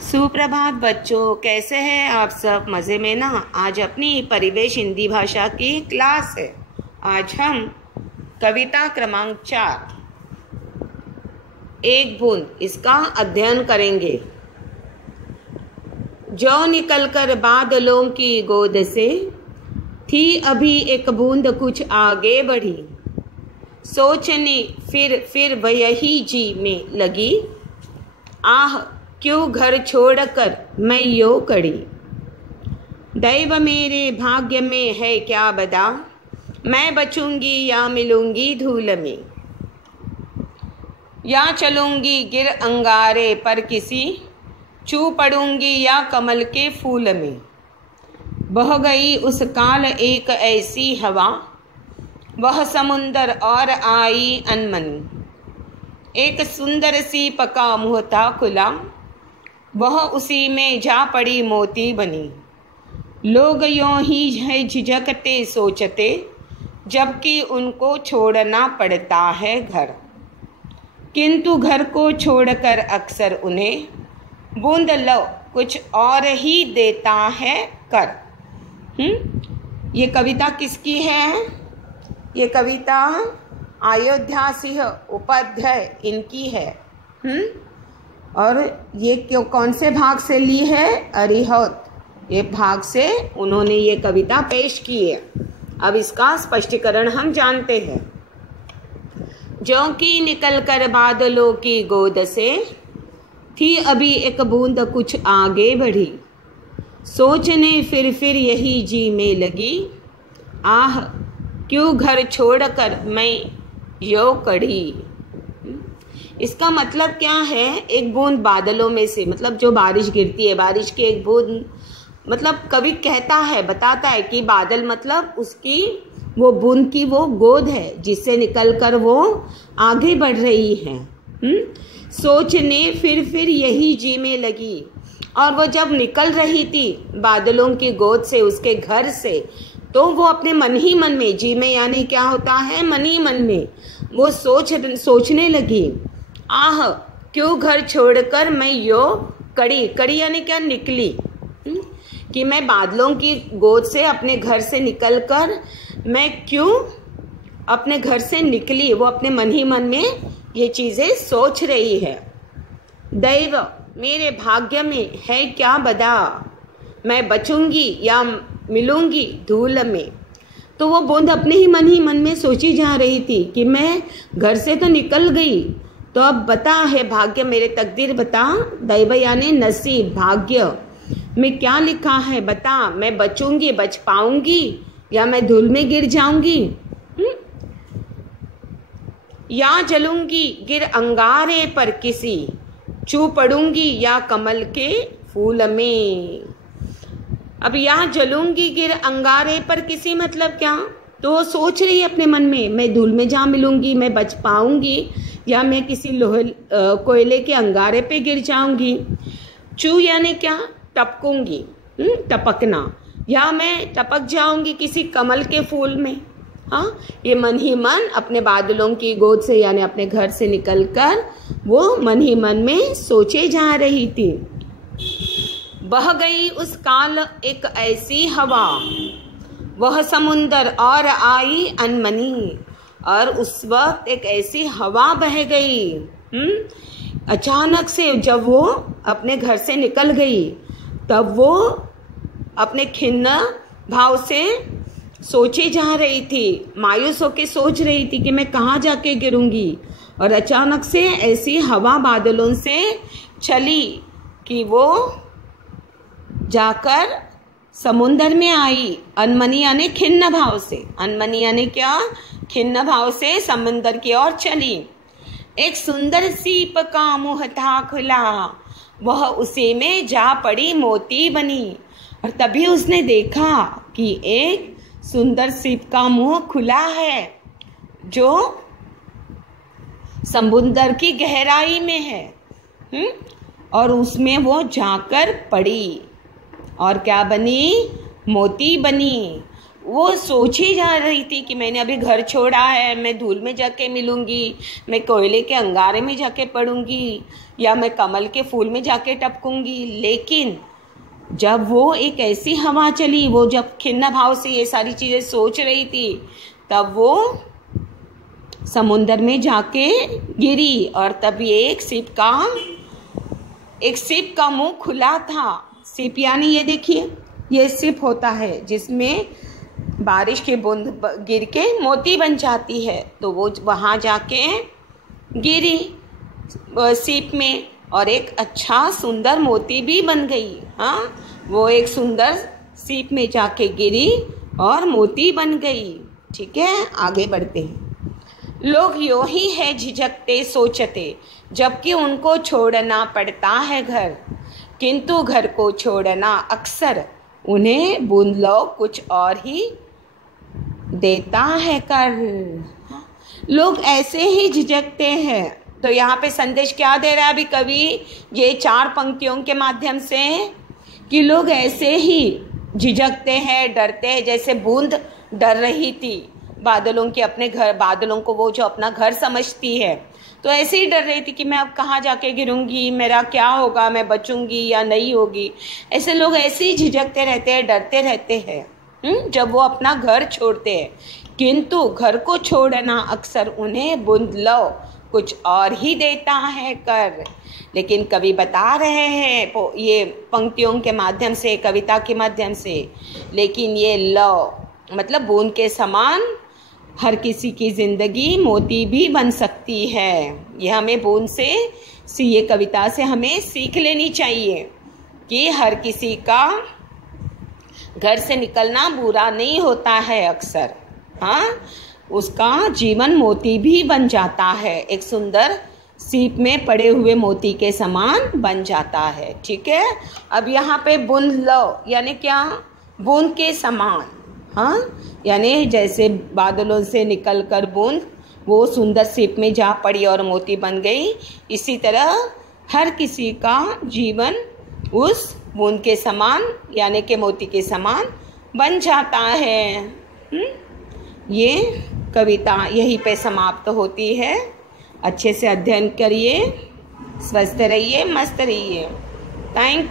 सुप्रभात बच्चों, कैसे हैं आप सब? मज़े में ना? आज अपनी परिवेश हिंदी भाषा की क्लास है। आज हम कविता क्रमांक 4 एक बूंद इसका अध्ययन करेंगे। जो निकलकर बादलों की गोद से थी अभी एक बूंद कुछ आगे बढ़ी, सोचने फिर वही जी में लगी, आह क्यों घर छोड़कर मैं यो कड़ी। दैव मेरे भाग्य में है क्या बदा, मैं बचूंगी या मिलूंगी धूल में, या चलूंगी गिर अंगारे पर किसी, चू पड़ूंगी या कमल के फूल में। बह गई उस काल एक ऐसी हवा, वह समुंदर और आई अनमनी। एक सुंदर सी पका मुँह था खुला, वह उसी में जा पड़ी मोती बनी। लोग यों ही है झिझकते सोचते, जबकि उनको छोड़ना पड़ता है घर, किंतु घर को छोड़कर अक्सर उन्हें बूंद लो कुछ और ही देता है कर। ये कविता किसकी है? ये कविता अयोध्या सिंह उपाध्याय इनकी है। और ये कौन से भाग से ली है? अरिहत ये भाग से उन्होंने ये कविता पेश की है। अब इसका स्पष्टीकरण हम जानते हैं। जो कि निकल कर बादलों की गोद से थी अभी एक बूंद कुछ आगे बढ़ी, सोचने फिर यही जी में लगी, आह क्यों घर छोड़कर मैं यो कड़ी। इसका मतलब क्या है? एक बूंद बादलों में से, मतलब जो बारिश गिरती है, बारिश की एक बूंद, मतलब कवि कहता है, बताता है कि बादल मतलब उसकी वो बूंद की वो गोद है जिससे निकलकर वो आगे बढ़ रही है। सोचने फिर यही जी में लगी। और वो जब निकल रही थी बादलों की गोद से, उसके घर से, तो वो अपने मन ही मन में, जी में यानी क्या होता है? मन ही मन में वो सोचने लगी, आह क्यों घर छोड़कर मैं यो कड़ी यानी क्या? निकली, कि मैं बादलों की गोद से अपने घर से निकलकर मैं क्यों अपने घर से निकली। वो अपने मन ही मन में ये चीज़ें सोच रही है। दैव मेरे भाग्य में है क्या बदा, मैं बचूंगी या मिलूंगी धूल में। तो वो बूंद अपने ही मन में सोची जा रही थी कि मैं घर से तो निकल गई, तो अब बता है भाग्य, मेरे तकदीर बता। दैव यानी नसीब, भाग्य में क्या लिखा है बता, मैं बचूंगी, बच पाऊंगी या मैं धूल में गिर जाऊंगी, या जलूंगी गिर अंगारे पर किसी, चू पड़ूंगी या कमल के फूल में। अब यहाँ जलूंगी गिर अंगारे पर किसी मतलब क्या? तो सोच रही है अपने मन में, मैं धूल में जा मिलूंगी, मैं बच पाऊंगी या मैं किसी कोयले के अंगारे पे गिर जाऊंगी। चू यानी क्या? टपकूंगी, टपकना, या मैं टपक जाऊंगी किसी कमल के फूल में। हाँ, ये मन ही मन अपने बादलों की गोद से यानी अपने घर से निकलकर वो मन ही मन में सोचे जा रही थी। बह गई उस काल एक ऐसी हवा, वह समुंदर और आई अनमनी। और उस वक्त एक ऐसी हवा बह गई। अचानक से जब वो अपने घर से निकल गई, तब वो अपने खिन्न भाव से सोची जा रही थी, मायूस होकर सोच रही थी कि मैं कहाँ जाके गिरूंगी। और अचानक से ऐसी हवा बादलों से चली कि वो जाकर समुंदर में आई। अनमनी यानी खिन्न भाव से, अनमनी यानी क्या? खिन्न भाव से समुंदर की ओर चली। एक सुंदर सी पका मुँह था खुला, वह उसी में जा पड़ी मोती बनी। और तभी उसने देखा कि एक सुंदर सीप का मुंह खुला है जो समुंदर की गहराई में है। और उसमें वो जाकर पड़ी और क्या बनी? मोती बनी। वो सोची जा रही थी कि मैंने अभी घर छोड़ा है, मैं धूल में जाके मिलूंगी, मैं कोयले के अंगारे में जाके पड़ूंगी, या मैं कमल के फूल में जाके टपकूंगी। लेकिन जब वो एक ऐसी हवा चली, वो जब खिन्न भाव से ये सारी चीज़ें सोच रही थी, तब वो समुंदर में जाके गिरी। और तब ये एक सिप का मुंह खुला था। सिप यानी ये देखिए, ये सिप होता है जिसमें बारिश की बूंद गिर के मोती बन जाती है। तो वो वहाँ जाके गिरी सीप में, और एक अच्छा सुंदर मोती भी बन गई। हाँ, वो एक सुंदर सीप में जाके गिरी और मोती बन गई। ठीक है, आगे बढ़ते हैं। लोग यूं ही है झिझकते सोचते, जबकि उनको छोड़ना पड़ता है घर, किंतु घर को छोड़ना अक्सर उन्हें बूंद लो कुछ और ही देता है कर। लोग ऐसे ही झिझकते हैं। तो यहाँ पे संदेश क्या दे रहा है अभी कवि ये 4 पंक्तियों के माध्यम से, कि लोग ऐसे ही झिझकते हैं, डरते हैं, जैसे बूंद डर रही थी बादलों के अपने घर, बादलों को वो जो अपना घर समझती है, तो ऐसे ही डर रही थी कि मैं अब कहाँ जाके गिरूंगी, मेरा क्या होगा, मैं बचूंगी या नहीं होगी। ऐसे लोग ऐसे ही झिझकते रहते हैं, डरते रहते हैं जब वो अपना घर छोड़ते हैं, किंतु घर को छोड़ना अक्सर उन्हें बूंद लो कुछ और ही देता है कर। लेकिन कवि बता रहे हैं ये पंक्तियों के माध्यम से, कविता के माध्यम से, लेकिन ये लो मतलब बूंद के समान हर किसी की ज़िंदगी मोती भी बन सकती है। ये हमें बूंद से, ये कविता से हमें सीख लेनी चाहिए कि हर किसी का घर से निकलना बुरा नहीं होता है अक्सर। हाँ, उसका जीवन मोती भी बन जाता है, एक सुंदर सीप में पड़े हुए मोती के समान बन जाता है। ठीक है, अब यहाँ पे बूंद लो यानी क्या, बूंद के समान। हाँ, यानी जैसे बादलों से निकलकर बूंद वो सुंदर सीप में जा पड़ी और मोती बन गई, इसी तरह हर किसी का जीवन उस बूंद के समान यानी कि मोती के समान बन जाता है। ये कविता यहीं पे समाप्त होती है। अच्छे से अध्ययन करिए, स्वस्थ रहिए, मस्त रहिए। थैंक